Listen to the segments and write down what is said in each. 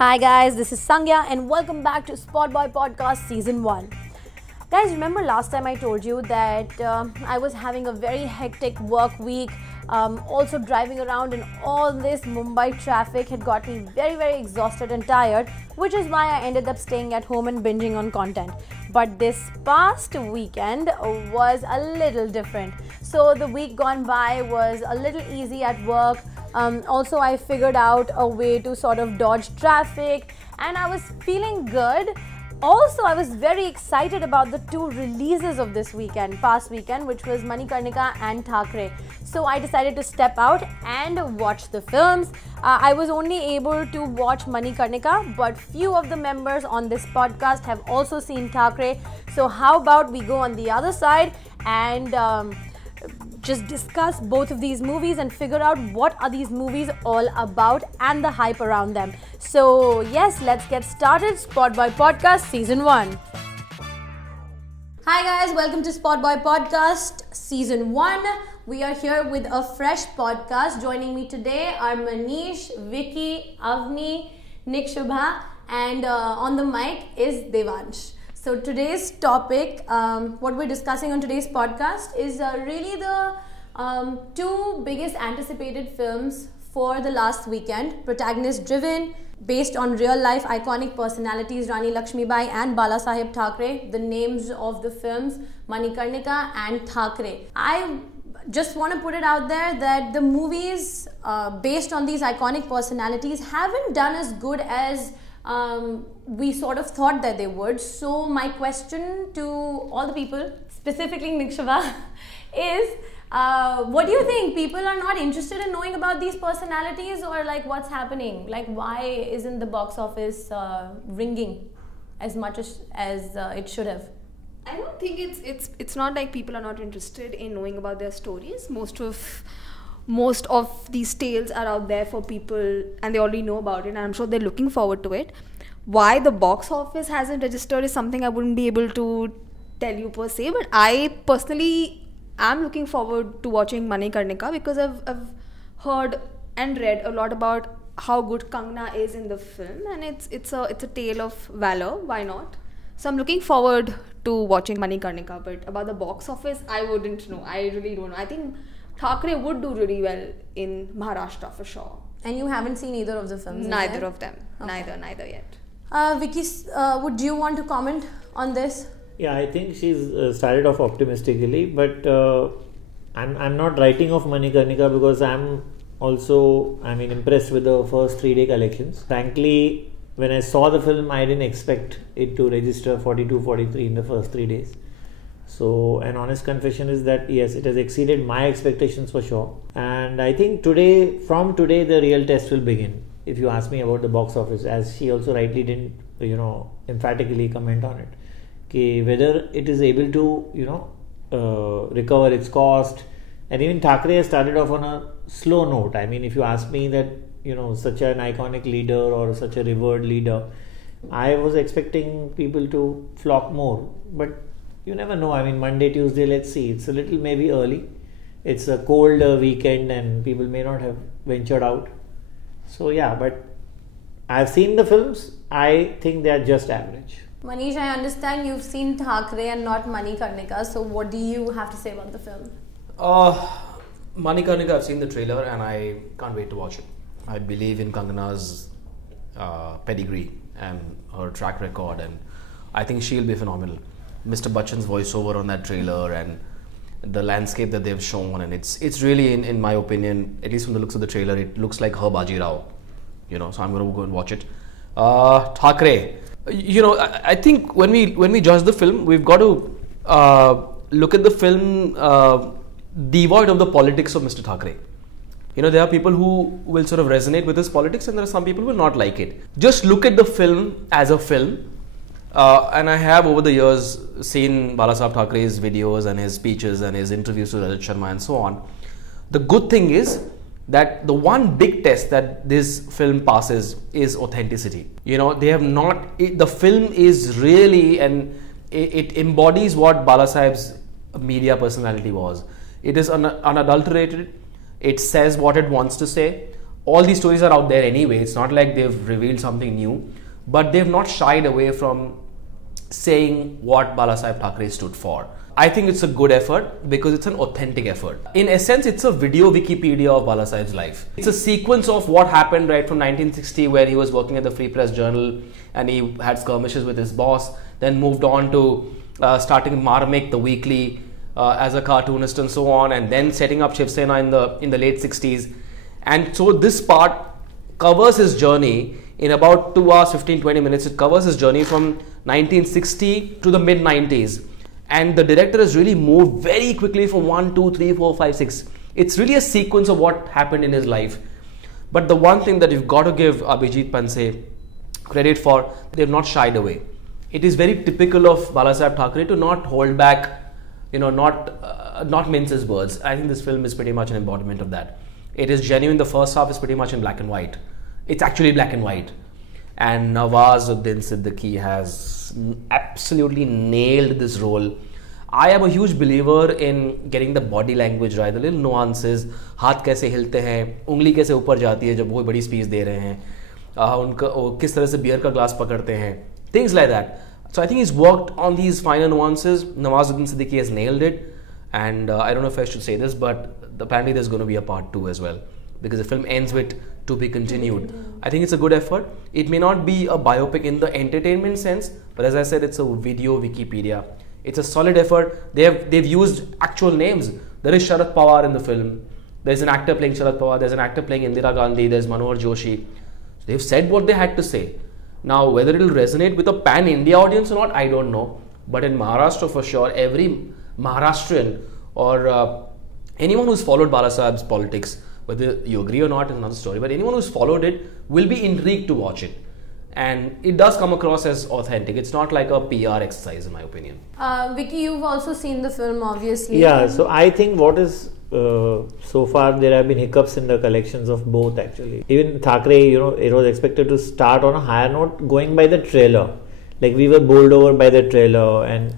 Hi guys, this is Sangya and welcome back to SpotboyE Podcast Season 1. Guys, remember last time I told you that I was having a very hectic work week. Also driving around in all this Mumbai traffic had got me very exhausted and tired, which is why I ended up staying at home and binging on content. But this past weekend was a little different. So the week gone by was a little easy at work. Also, I figured out a way to sort of dodge traffic and I was feeling good. Also, I was very excited about the two releases of this past weekend, which was Manikarnika and Thackeray. So I decided to step out and watch the films. I was only able to watch Manikarnika, but few of the members on this podcast have also seen Thackeray. So how about we go on the other side and just discuss both of these movies and figure out what are these movies all about and the hype around them. So yes, let's get started. SpotboyE Podcast Season 1. Hi guys, welcome to SpotboyE Podcast Season 1. We are here with a fresh podcast. Joining me today are Manish, Vicky, Avni, Nick Shubha, and on the mic is Devansh. So today's topic, what we're discussing on today's podcast is really the two biggest anticipated films for the last weekend. Protagonist driven, based on real life iconic personalities Rani Lakshmibai and Balasaheb Thackeray. The names of the films, Manikarnika and Thackeray. I just want to put it out there that the movies based on these iconic personalities haven't done as good as we sort of thought that they would. So my question to all the people, specifically Nick Shubha, is what do you think? People are not interested in knowing about these personalities, or like what's happening? Like why isn't the box office ringing as much as it should have? I don't think it's not like people are not interested in knowing about their stories. Most of these tales are out there for people and they already know about it, and I'm sure they're looking forward to it. Why the box office hasn't registered is something I wouldn't be able to tell you per se, but I personally am looking forward to watching Manikarnika because I've heard and read a lot about how good Kangna is in the film, and it's a tale of valor. Why not? So I'm looking forward to watching Manikarnika, but about the box office, I wouldn't know. I really don't know. I think Thackeray would do really well in Maharashtra for sure. And you haven't seen either of the films? Neither of them. Okay. Neither yet. Vicky, would you want to comment on this? Yeah, I think she's started off optimistically, but I'm not writing off Manikarnika because I'm also impressed with the first 3-day collections. Frankly, when I saw the film, I didn't expect it to register 42, 43 in the first 3 days. So an honest confession is that yes, it has exceeded my expectations for sure. And I think from today, the real test will begin. If you ask me about the box office, as she also rightly didn't, emphatically comment on it, whether it is able to, recover its cost. And even Thackeray has started off on a slow note. I mean, if you ask me that, such an iconic leader or such a revered leader, I was expecting people to flock more. But you never know. I mean, Monday, Tuesday, let's see. It's a little maybe early. It's a cold weekend and people may not have ventured out. So yeah, but I've seen the films. I think they are just average. Manish, I understand you've seen Thackeray and not Manikarnika. So what do you have to say about the film? Manikarnika, I've seen the trailer and I can't wait to watch it. I believe in Kangana's pedigree and her track record, and I think she'll be phenomenal. Mr. Bachchan's voiceover on that trailer and the landscape that they've shown, and it's really, in my opinion, at least from the looks of the trailer, it looks like her Baji Rao, so I'm going to go and watch it. Thackeray, I think when we judge the film, we've got to look at the film devoid of the politics of Mr. Thackeray. There are people who will sort of resonate with his politics and there are some people who will not like it. Just look at the film as a film. And I have over the years seen Balasaheb Thackeray's videos and his speeches and his interviews with Rajat Sharma and so on. The good thing is that the one big test that this film passes is authenticity. They have not, the film is really, and it embodies what Balasaheb's media personality was. It is unadulterated. It says what it wants to say. all these stories are out there anyway. It's not like they've revealed something new, but they've not shied away from saying what Balasaheb Thackeray stood for. I think it's a good effort because it's an authentic effort. In essence, it's a video Wikipedia of Balasaheb's life. It's a sequence of what happened right from 1960, where he was working at the Free Press Journal and he had skirmishes with his boss, then moved on to starting Marmik, the weekly, as a cartoonist and so on, and then setting up Shiv Sena in the late 60s. And so this part covers his journey in about 2 hours, 15-20 minutes. It covers his journey from 1960 to the mid-90s. And the director has really moved very quickly from 1, 2, 3, 4, 5, 6. It's really a sequence of what happened in his life. But the one thing that you've got to give Abhijit Panse credit for, they have not shied away. It is very typical of Balasaheb Thackeray to not hold back, not mince his words. I think this film is pretty much an embodiment of that. It is genuine. The first half is pretty much in black and white. It's actually black and white. And Nawazuddin Siddiqui has absolutely nailed this role. I am a huge believer in getting the body language right, the little nuances. हाथ कैसे हिलते हैं, उंगली कैसे ऊपर जाती है जब वो बड़ी स्पीच दे रहे हैं, उनका किस तरह से बियर का ग्लास पकड़ते हैं, things like that. So I think he's worked on these finer nuances. Nawazuddin Siddiqui has nailed it, and I don't know if I should say this, but apparently there's going to be a part 2 as well, because the film ends with to be continued. I think it's a good effort. It may not be a biopic in the entertainment sense, but as I said, it's a video Wikipedia. It's a solid effort. They've used actual names. There is Sharad Pawar in the film. There's an actor playing Sharad Pawar. There's an actor playing Indira Gandhi. There's Manohar Joshi. They've said what they had to say. Now, whether it will resonate with a pan-India audience or not, I don't know. But in Maharashtra, for sure, every Maharashtrian or anyone who's followed Balasaheb's politics, whether you agree or not is another story, but anyone who's followed it will be intrigued to watch it. And it does come across as authentic. It's not like a PR exercise, in my opinion. Vicky, you've also seen the film, obviously. Yeah, so I think what is so far there have been hiccups in the collections of both actually. Even Thackeray, it was expected to start on a higher note going by the trailer. Like we were bowled over by the trailer, and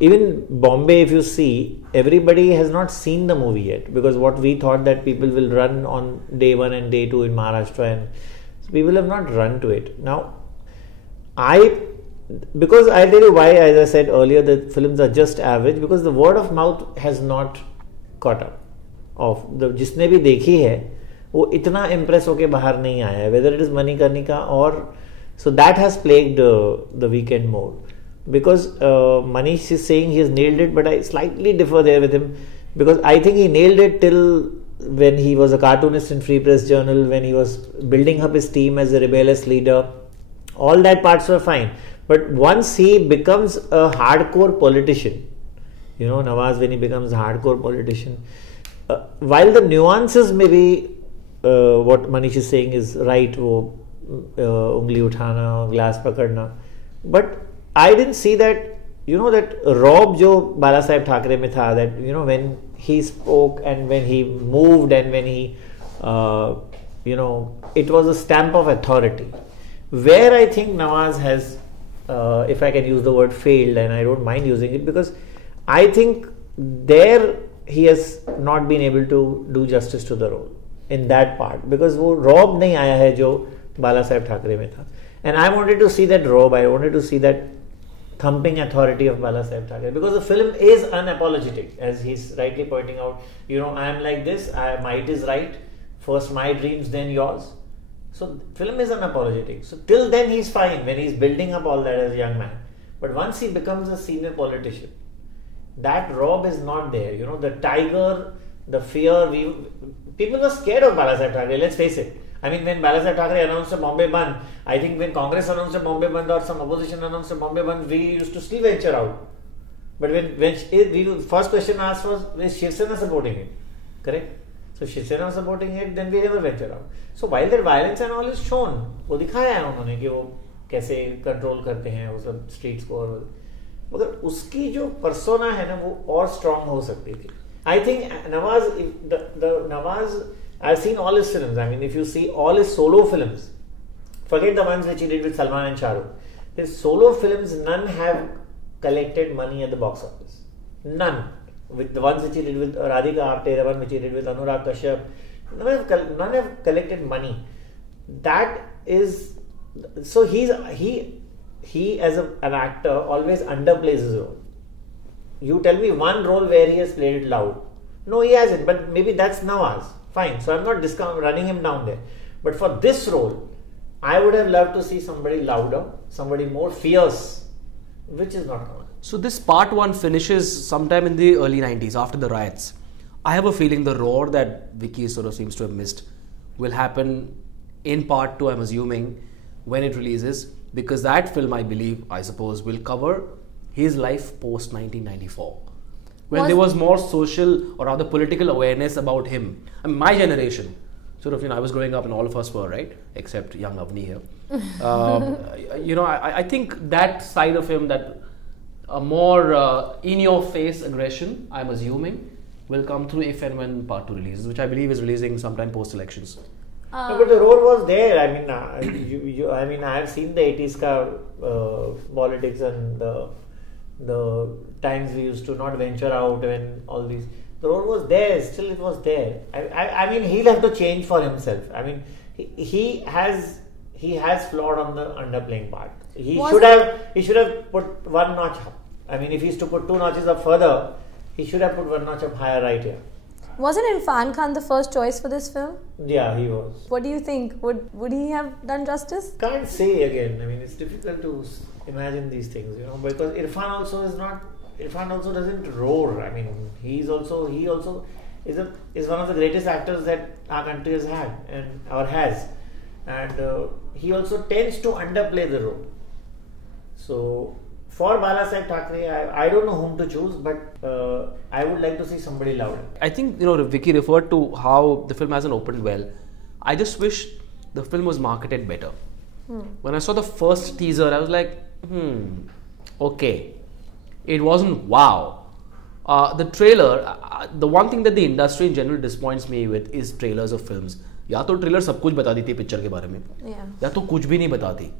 even Bombay, if you see, everybody has not seen the movie yet, because what we thought that people will run on day 1 and day 2 in Maharashtra, and so people have not run to it. Now, because I'll tell you why, as I said earlier, the films are just average, because the word of mouth has not caught up. Of the जिसने भी देखी है वो इतना impress होके बाहर नहीं आया है, whether it is Manikarnika or so that has plagued the weekend more. Because Manish is saying he has nailed it, but I slightly differ there with him, because I think he nailed it till when he was a cartoonist in Free Press Journal, when he was building up his team as a rebellious leader. All that parts were fine, but once he becomes a hardcore politician, Nawaz, when he becomes a hardcore politician, while the nuances may be what Manish is saying is right, wo ungli uthana, glass pakadna, but I didn't see that, that rob jo Balasaheb Thackeray mein tha, that, when he spoke and when he moved and when he, it was a stamp of authority. Where I think Nawaz has, if I can use the word failed, and I don't mind using it, because I think there he has not been able to do justice to the role in that part, because wo rob nahi aaya hai jo Balasaheb Thackeray mein tha. And I wanted to see that robe, I wanted to see that thumping authority of Balasaheb Thackeray, because the film is unapologetic, as he's rightly pointing out. I am like this, might is right, first my dreams, then yours. So film is unapologetic. So till then he's fine when he's building up all that as a young man. But once he becomes a senior politician, that robe is not there. The tiger, the fear. People were scared of Balasaheb Thackeray, let's face it. I mean, when Balasaheb Thackeray announced a Bombay Bandh, I think when Congress announced a Bombay Bandh or some opposition announced a Bombay Bandh, we used to still venture out. But when first question asked was, is Shiv Sena supporting it? Correct? So Shiv Sena was supporting it, then we never venture out. So while that violence and all is shown, वो दिखाया है उन्होंने कि वो कैसे control करते हैं वो सब स्ट्रीट्स को, और मगर उसकी जो पर्सोना है ना वो और स्ट्रांग हो सकती थी. I think Nawaz, I've seen all his films. I mean, if you see all his solo films, forget the ones which he did with Salman and Shah Rukh. His solo films, none have collected money at the box office. None. With the ones which he did with Radhika Apte, the one which he did with Anurag Kashyap, none have collected money. That is, so he as an actor always underplays his role. You tell me one role where he has played it loud. No, he hasn't, but maybe that's Nawaz. Fine, so I'm not running him down there. But for this role, I would have loved to see somebody louder, somebody more fierce, which is not common. So this part 1 finishes sometime in the early 90s after the riots. I have a feeling the roar that Vicky sort of seems to have missed will happen in part 2, I'm assuming, when it releases, because that film, I suppose, will cover his life post 1994. When there was more social or rather political awareness about him. I mean, my generation, sort of, I was growing up and all of us were, right? Except young Avni here. I think that side of him, that a more in-your-face aggression, I'm assuming, will come through if and when part 2 releases, which I believe is releasing sometime post-elections. No, but the roar was there. I mean, I have seen the 80s politics and the times we used to not venture out when all these. The road was there, still it was there. I mean, he'll have to change for himself. I mean, he has flawed on the underplaying part. He should have put one notch up. I mean, if he's to put 2 notches up further, he should have put 1 notch up higher right here. Wasn't Irfan Khan the first choice for this film? Yeah, he was. What do you think? Would he have done justice? Can't say again. I mean, it's difficult to imagine these things, because Irfan also doesn't roar. I mean, he also is one of the greatest actors that our country has had and he also tends to underplay the role. So for Balasaheb Thackeray, I don't know whom to choose, but I would like to see somebody louder. I think Vicky referred to how the film hasn't opened well. I just wish the film was marketed better. When I saw the first teaser, I was like, okay. It wasn't wow. The trailer, the one thing that the industry in general disappoints me with is trailers of films. या तो trailer सब कुछ बता देती है picture के बारे में, या तो कुछ भी नहीं बताती.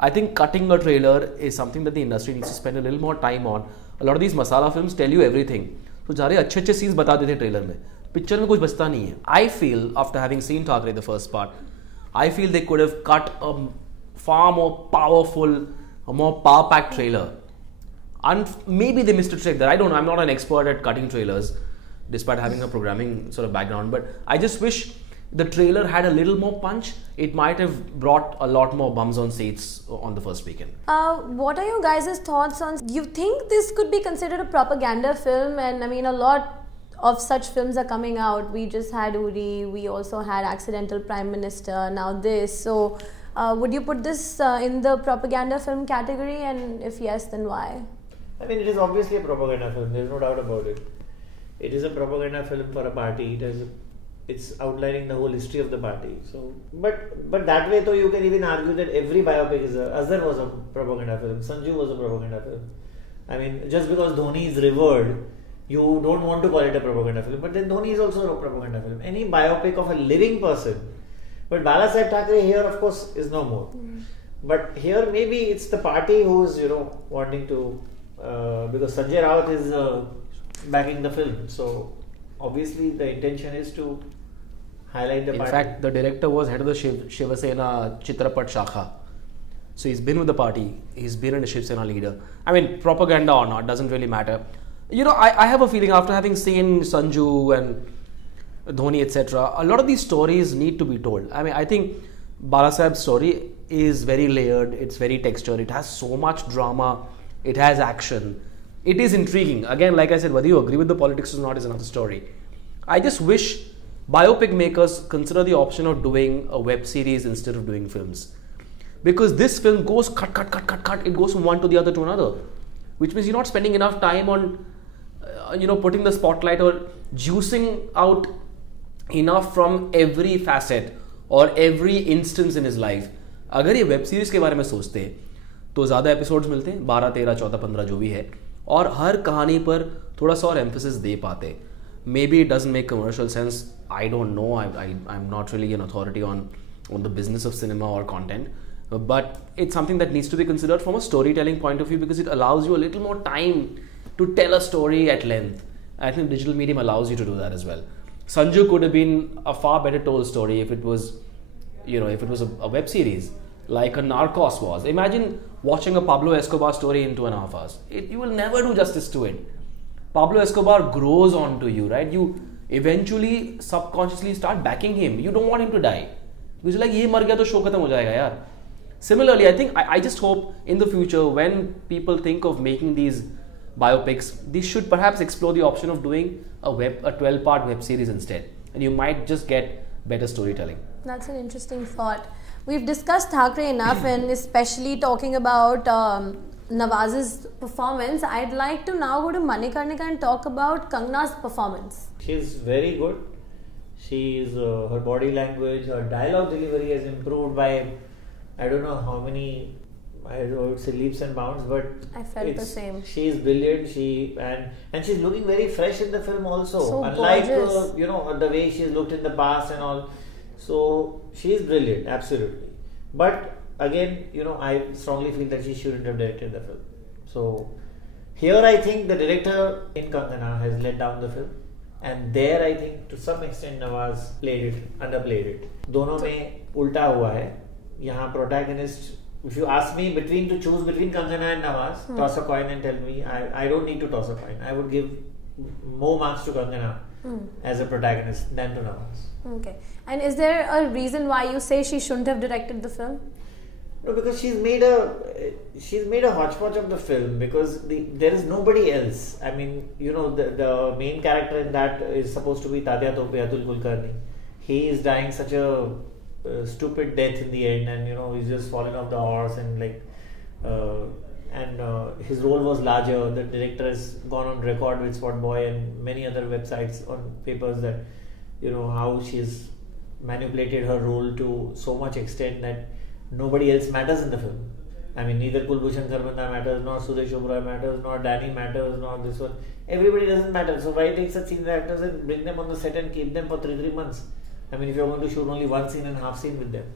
I think cutting a trailer is something that the industry needs to spend a little more time on. A lot of these masala films tell you everything. तो जा रहे अच्छे scenes बता देते हैं ट्रेलर में, पिक्चर में कुछ बचता नहीं है. I feel after having seen Thackeray the first part, I feel they could have cut a far more powerful, a more power-packed trailer. And maybe they missed a trick there. I don't know. I'm not an expert at cutting trailers, despite having a programming sort of background. But I just wish the trailer had a little more punch. It might have brought a lot more bums on seats on the first weekend. What are your guys' thoughts on? You think this could be considered a propaganda film? And I mean, a lot of such films are coming out. We just had Uri. We also had Accidental Prime Minister. Now this. So, would you put this in the propaganda film category? And if yes, then why? I mean, it is obviously a propaganda film. There is no doubt about it. It is a propaganda film for a party. It's outlining the whole history of the party. So, but that way, though, you can even argue that every biopic is Azhar was a propaganda film. Sanju was a propaganda film. I mean, just because Dhoni is revered, you don't want to call it a propaganda film. But then Dhoni is also a propaganda film. Any biopic of a living person. But Balasaheb Thackeray here, of course, is no more. But here, maybe it's the party who is, wanting to. Because Sanjay Raut is backing the film, so obviously the intention is to highlight the party. In fact, the director was head of the Shiva Sena Chitrapat Shakha, so he's been with the party, he's been a Shiv Sena leader. I mean, propaganda or not, doesn't really matter. I have a feeling after having seen Sanju and Dhoni, etc., a lot of these stories need to be told. I mean, I think Balasaheb's story is very layered, it's very textured, it has so much drama. It has action. It is intriguing. Again, like I said, whether you agree with the politics or not is another story. I just wish biopic makers consider the option of doing a web series instead of doing films. Because this film goes cut. It goes from one to the other to another. Which means you're not spending enough time on, putting the spotlight or juicing out enough from every facet or every instance in his life. अगर ये web series के बारे में सोचते हैं तो ज़्यादा episodes मिलते हैं, 12, 13, 14, 15 जो भी है, और हर कहानी पर थोड़ा सा और एम्फेसिस दे पाते. Maybe it doesn't make commercial sense. I don't know. I'm not really an authority on the business of cinema or content. But it's something that needs to be considered from a storytelling point of view because it allows you a little more time to tell a story at length. I think digital medium allows you to do that as well. Sanju could have been a far better told story if it was, if it was a web series like a Narcos was. Imagine watching a Pablo Escobar story in 2.5 hours. You will never do justice to it. Pablo Escobar grows onto you, right? You eventually subconsciously start backing him. You don't want him to die. Because you're like, ye mar gaya to show khatam ho jayega yaar. Similarly, I just hope in the future when people think of making these biopics, they should perhaps explore the option of doing a 12-part web series instead. And you might just get better storytelling. That's an interesting thought. We've discussed Thackeray enough, and especially talking about Nawaz's performance. I'd like to now go to Manikarnika and talk about Kangana's performance. She's very good. She's her body language, her dialogue delivery has improved by I don't know how many, I would say leaps and bounds, but I felt the same. She's brilliant. And she's looking very fresh in the film also. So unlike gorgeous. The way she's looked in the past and all. So she's brilliant, absolutely. But again, I strongly feel that she shouldn't have directed the film. So here I think the director in Kangana has let down the film, and there I think to some extent Nawaz underplayed it. दोनों में उल्टा हुआ है. यहाँ protagonist, if you ask me to choose between Kangana and Nawaz, toss a coin and tell me, I don't need to toss a coin. I would give more marks to Kangana as a protagonist than to Nawaz. Okay. And is there a reason why you say she shouldn't have directed the film? No, because she's made a hodgepodge of the film, because there is nobody else. I mean, the main character in that is supposed to be Tadia Tope, Atul Kulkarni. He is dying such a stupid death in the end, and he's just fallen off the horse, and his role was larger. The director has gone on record with SpotboyE and many other websites on papers that how she's manipulated her role to so much extent that nobody else matters in the film. I mean, neither Kulbhushan Kharbanda matters, nor Sudesh Oberoi matters, nor Danny matters, nor this one. Everybody doesn't matter. So why take such senior actors and bring them on the set and keep them for 3 months? I mean, if you're going to shoot only one scene and half scene with them,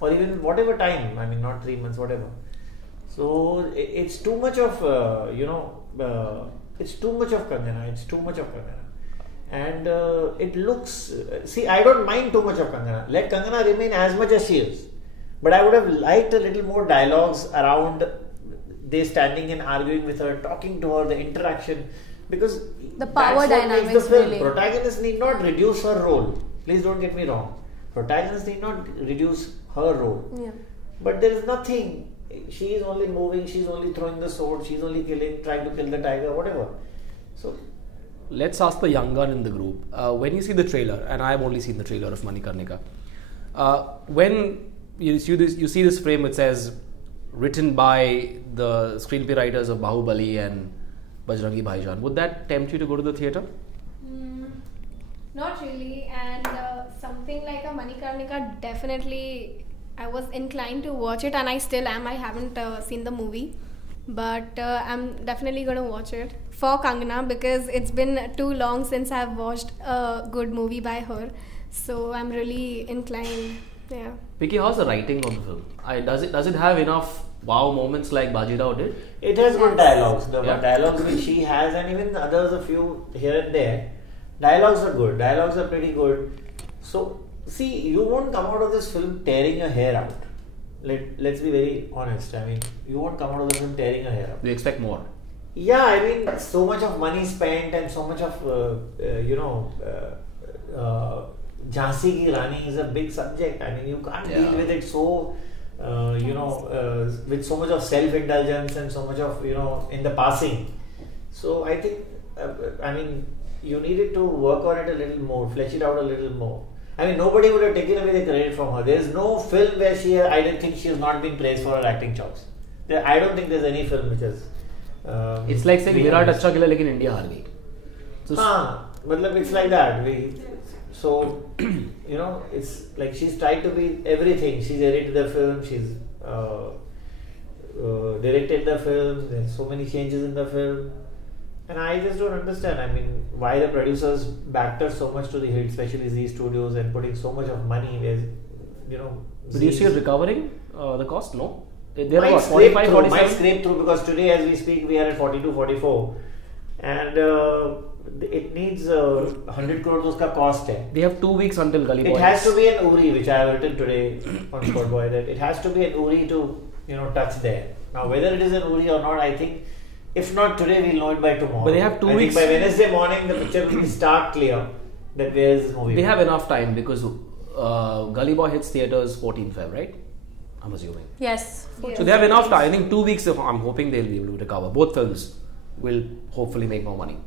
or even whatever time, I mean, not 3 months, whatever. So it's too much of, it's too much of Kangana. It's too much of Kangana. And it looks, I don't mind too much of Kangana. Let Kangana remain as much as she is. But I would have liked a little more dialogues around they standing and arguing with her, talking to her, the interaction. Because the power that's what dynamics makes the film. really. Protagonist need not reduce her role. Please don't get me wrong. Protagonist need not reduce her role. Yeah. But there is nothing. She is only moving, she's only throwing the sword, she's only trying to kill the tiger, whatever. So let's ask the young gun in the group. When you see the trailer, and I've only seen the trailer of Manikarnika, when you see this frame which says written by the screenplay writers of Bahubali and Bajrangi Bhaijaan, would that tempt you to go to the theatre? Not really, and something like a Manikarnika, definitely I was inclined to watch it, and I still am. I haven't seen the movie, but I'm definitely going to watch it for Kangana, because it's been too long since I've watched a good movie by her, so I'm really inclined. Yeah. Vicky, how's the writing of the film? Does it have enough wow moments like Bajirao did? It has good dialogues. The Yeah. dialogues which she has, and even others, a few here and there, dialogues are good. Dialogues are pretty good. So, see, you won't come out of this film tearing your hair out. Let's be very honest. I mean, you won't come out of the film tearing your hair out. Do you expect more? Yeah, I mean, so much of money spent and so much of, Jhansi Ki Rani is a big subject. I mean, you can't deal with it so, with so much of self-indulgence and so much of, in the passing. So I think, you needed to work on it a little more, flesh it out a little more. I mean, nobody would have taken away the credit from her. There is no film where I don't think she has not been praised for her acting chops. I don't think there's any film which has. It's like saying Virat अच्छा खेला लेकिन India हार गई. मतलब it's like that. So, it's like she's tried to be everything. She's edited the film, she's directed the film, there's so many changes in the film. And I just don't understand. I mean, why the producers backed her so much to the hit, especially Z Studios, and putting so much of money. Do you see it recovering the cost? No. They're might about scrape 45, through, 47. might scrape through, because today as we speak we are at 42, 44. And it needs 100 crores uska cost hai. They have 2 weeks until Gully Boy. It has to be an Uri, which I have written today on SpotboyE, that it has to be an Uri to, touch there. Now, whether it is an Uri or not, I think, if not today, we'll know it by tomorrow. But they have 2 weeks. By Wednesday morning, the picture will be stark clear that where is this movie. They have enough time because Gully Boy hits theatres 14th Feb, right? I'm assuming. Yes. So they have enough time. I think 2 weeks, I'm hoping they'll be able to recover. Both films will hopefully make more money.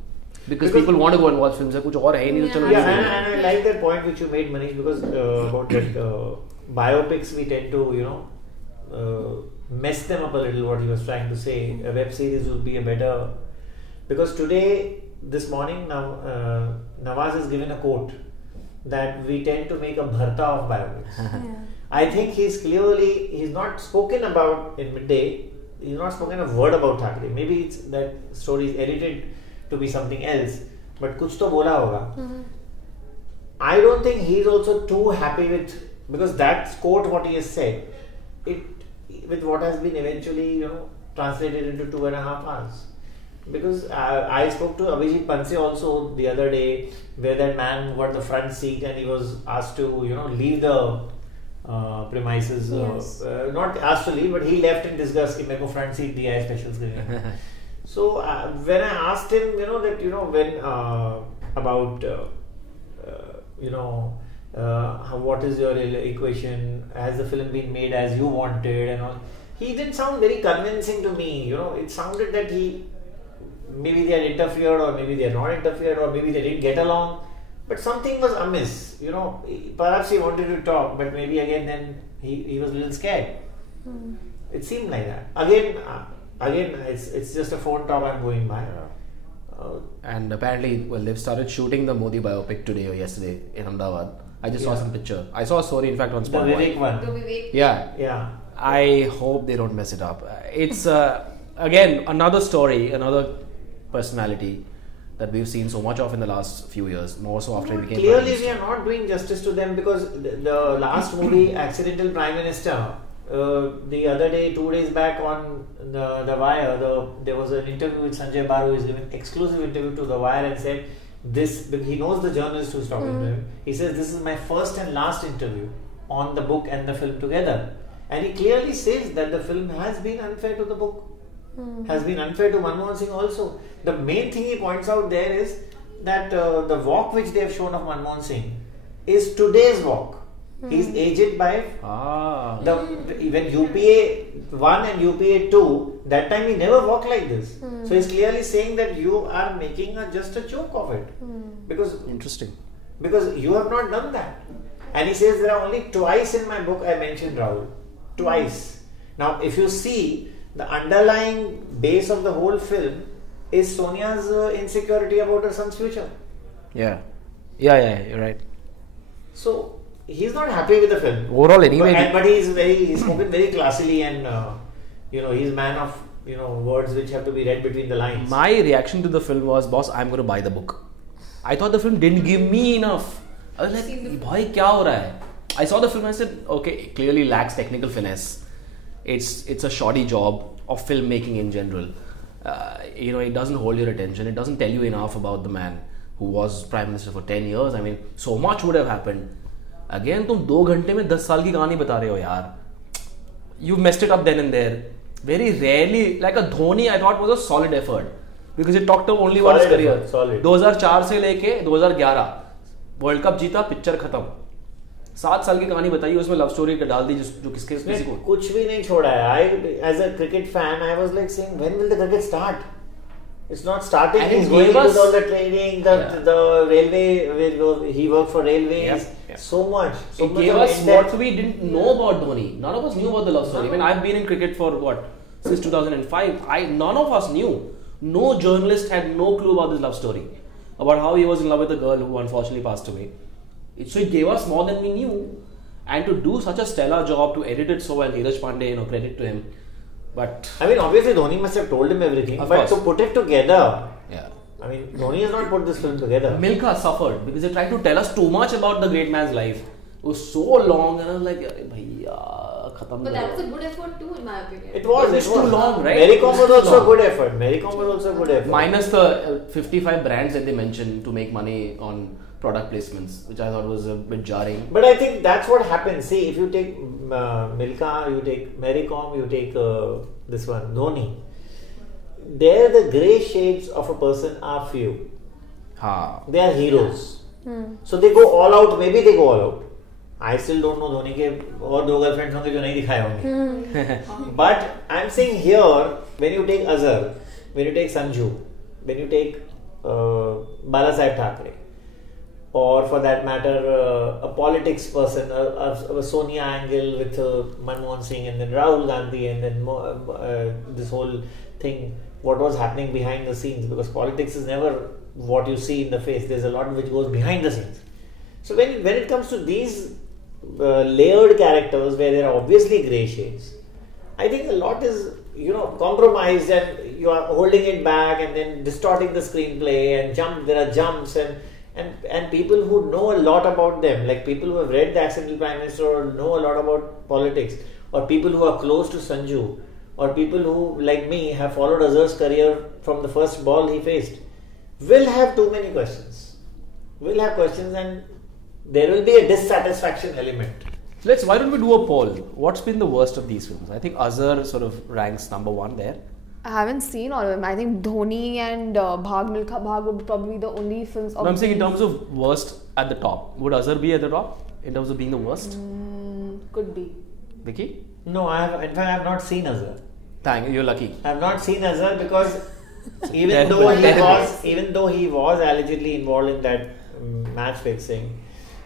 Because people want to go and watch films. Kuch aur hai nahi, to chalo and I like that point which you made, Manish, because about that biopics, we tend to, mess them up a little, what he was trying to say. A web series would be a better... Because today, this morning, now Nawaz has given a quote that we tend to make a bharta of biopics. I think he's not spoken about in Midday, he's not spoken a word about Thackeray. Maybe it's that story is edited to be something else, but kuch to bola hoga. I don't think he's also too happy with, because that quote, what he has said, with what has been eventually, translated into 2.5 hours. Because I spoke to Abhijit Panse also the other day, where that man got the front seat and he was asked to, leave the premises. Yes. Not asked to leave, but he left in disgust. Ki meko front seat diya hai special screening. So when I asked him, when about, what is your equation? Has the film been made as you wanted and all? He didn't sound very convincing to me. It sounded that maybe they had interfered, or maybe they had not interfered, or maybe they didn't get along. But something was amiss. Perhaps he wanted to talk, but maybe again then he was a little scared. It seemed like that. Again, it's just a phone top I'm going by. And apparently, they've started shooting the Modi biopic today or yesterday in Ahmedabad. I just saw some picture. I saw a story, in fact, on The SpotboyE. Vivek one. The Vivek. Yeah. I hope they don't mess it up. It's again another story, another personality that we've seen so much of in the last few years, more so after he became Prime Clearly, we Minister. are not doing justice to them, because the last movie, Accidental Prime Minister, the other day, 2 days back on the Wire, there was an interview with Sanjay Baru. He's given exclusive interview to the Wire and said this. He knows the journalist who's talking to him. He says, "This is my first and last interview on the book and the film together." And he clearly says that the film has been unfair to the book, has been unfair to Manmohan Singh also. The main thing he points out there is that the walk which they have shown of Manmohan Singh is today's walk. He's aged by when UPA 1 and UPA 2, that time he never walked like this. So he's clearly saying that you are making just a joke of it. Because you have not done that. And he says there are only twice in my book I mentioned Rahul. Twice. Now if you see, the underlying base of the whole film is Sonia's insecurity about her son's future. Yeah, you're right. So he's not happy with the film. Overall, anyway. But he's spoken very classily, and he's a man of words which have to be read between the lines. My reaction to the film was, boss, I'm going to buy the book. I thought the film didn't give me enough. I was like, bhai, kya ho raha hai? I saw the film and I said, okay, it clearly lacks technical finesse. It's a shoddy job of filmmaking in general. It doesn't hold your attention. It doesn't tell you enough about the man who was Prime Minister for 10 years. I mean, so much would have happened. Again, तुम 2 घंटे में 10 साल की कहानी बता रहे हो यार. You've messed it up then and there. Very rarely, like a Dhoni, I thought was a solid effort because it talked of only one career. Solid. 2004 से लेके 2011 वर्ल्ड कप जीता, पिक्चर खत्म. 7 साल की कहानी बताई, उसमें लव स्टोरी डाल दी जो किसी को कुछ भी नहीं छोड़ा है. As a cricket fan, I was like saying, when will the cricket start? It's not starting. And he's going to do all the training, the railway. He worked for railways. So much. It gave us what we didn't know about Dhoni. None of us knew about the love story. I mean, I've been in cricket for since 2005. None of us knew. No journalist had no clue about this love story, about how he was in love with a girl who unfortunately passed away. So it gave us more than we knew. And to do such a stellar job, to edit it so well, Neeraj Pandey, credit to him. But I mean, obviously Dhoni must have told him everything, but to put it together, I mean, Dhoni has not put this film together. Milkha suffered because they tried to tell us too much about the great man's life. It was so long, and I was like, "Bhaiya, खत्म But that was a good effort too, in my opinion. It was. It's too long, right? Mary Com was It's too also a long. good effort. Mary Com was also a good effort. Minus the 55 brands that they mentioned to make money on product placements, which I thought was a bit jarring. But I think that's what happens. See, if you take Milka, you take Mary Com, you take this one, Dhoni. There, the grey shades of a person are few. They are heroes. So they go all out. Maybe they go all out. I still don't know Dhoni के और 2 girlfriends होंगे जो नहीं दिखाए होंगे. But I'm saying here, when you take Azhar, when you take Sanju, when you take Balasaheb Thackeray, or for that matter a politics person, a Sonia angle with Manmohan Singh, and then Rahul Gandhi, and then this whole thing, what was happening behind the scenes, because politics is never what you see in the face. There's a lot which goes behind the scenes. So when it comes to these layered characters where there are obviously grey shades, I think a lot is compromised, and you are holding it back and then distorting the screenplay, and there are jumps, and people who know a lot about them, like people who have read The Accidental Prime Minister or know a lot about politics, or people who are close to Sanju, or people who, like me, have followed Azhar's career from the first ball he faced, will have too many questions. Will have questions, and there will be a dissatisfaction element. Why don't we do a poll? What's been the worst of these films? I think Azhar sort of ranks number 1 there. I haven't seen all of them. I think Dhoni and Bhag Milkha Bhag would probably be the only films. No, I'm saying in terms of worst at the top. Would Azhar be at the top in terms of being the worst? Could be. Vicky? No, in fact I have not seen Azhar. You're lucky. I have not seen Azhar because even though he was allegedly involved in that match fixing,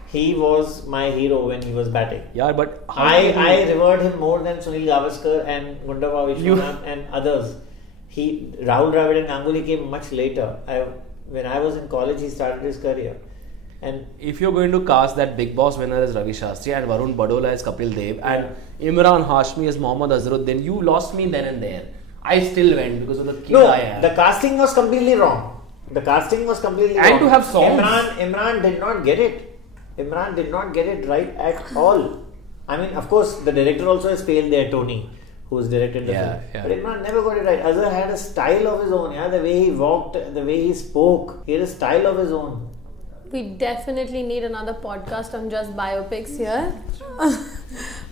he was my hero when he was batting. Yeah, but I revered him more than Sunil Gavaskar and Gundava Vishwanath and others. Rahul Dravid and Ganguly came much later. When I was in college, he started his career. And if you're going to cast that Big Boss winner as Ravi Shastri and Varun Badola as Kapil Dev and Imran Hashmi as Mohammad Azharuddin, you lost me then and there. I still went because of the kid I am. The casting was completely wrong. The casting was completely wrong. And to have songs. Imran did not get it. Imran did not get it right at all. I mean, of course, the director also has failed there, Tony, who's directed the film. Yeah. But Imran never got it right. Azhar had a style of his own. Yeah, the way he walked, the way he spoke, he had a style of his own. We definitely need another podcast on just biopics here.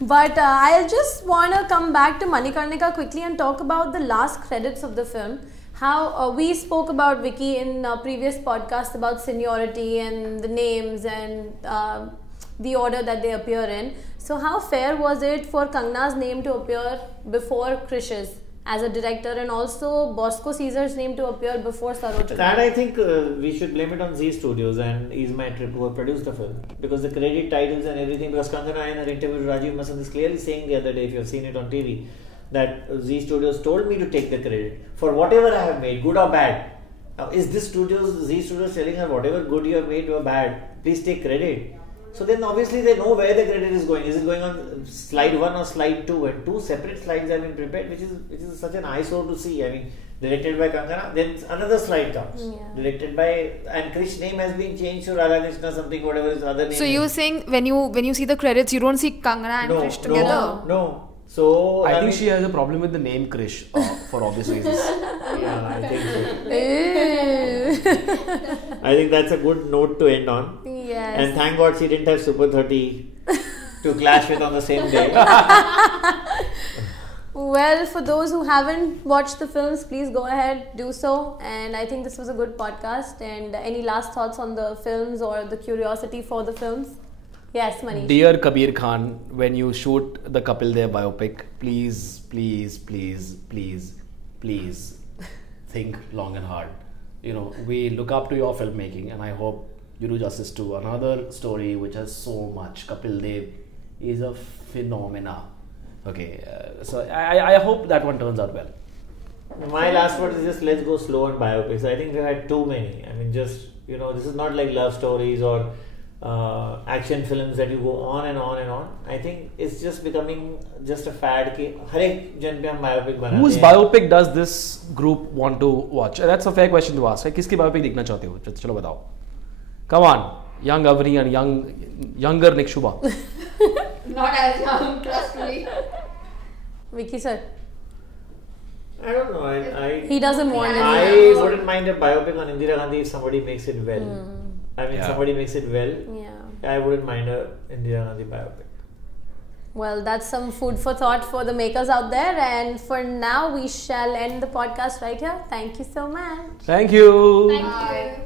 But I just want to come back to Manikarnika quickly and talk about the last credits of the film. How we spoke about, Vicky, in previous podcast about seniority and the names and the order that they appear in. So how fair was it for Kangana's name to appear before Krish's as a director, and also Bosco Caesar's name to appear before Saroj? That I think we should blame it on Z Studios and Ease My Trip, who have produced the film, because the credit titles and everything, because Kangana in her interview with Rajiv Masand is clearly saying the other day, if you have seen it on TV, that Z Studios told me to take the credit for whatever I have made, good or bad. Now, is this Z Studios telling her whatever good you have made or bad, please take credit? So then obviously they know where the credit is going. Is it going on slide 1 or slide 2? And 2 separate slides have been prepared, which is such an eyesore to see. I mean, directed by Kangana, then another slide comes. Directed by, and Krish's name has been changed to Radhakrishna something, whatever his other name. So you're saying when you see the credits, you don't see Kangana and Krish together? No. So I think she has a problem with the name Krish for obvious reasons. Yeah, I think so. I think that's a good note to end on. Yes. And thank God she didn't have Super 30 to clash with on the same day. Well, for those who haven't watched the films, please go ahead, do so. And I think this was a good podcast. And any last thoughts on the films or the curiosity for the films? Yes, Manish. Dear Kabir Khan, when you shoot the Kapil Dev biopic, please think long and hard. We look up to your filmmaking, and I hope you do justice to another story which has so much. Kapil Dev is a phenomena. Okay, so I hope that one turns out well. My last word is just let's go slow on biopics. I think we had too many. I mean, just, this is not like love stories or action films that you go on and on and on. I think it's just becoming just a fad. Whose biopic does this group want to watch? That's a fair question to ask. Kiski biopic dikhna chahte ho? Chalo batao. Come on, young Avni and younger Nick Shubha. Not as young, trust me. Vicky sir. I don't know. He doesn't want I it. wouldn't mind a biopic on Indira Gandhi if somebody makes it well. I mean, somebody makes it well. Yeah. I wouldn't mind a Indira Gandhi biopic. Well, that's some food for thought for the makers out there. And for now, we shall end the podcast right here. Thank you so much. Thank you. Thank you.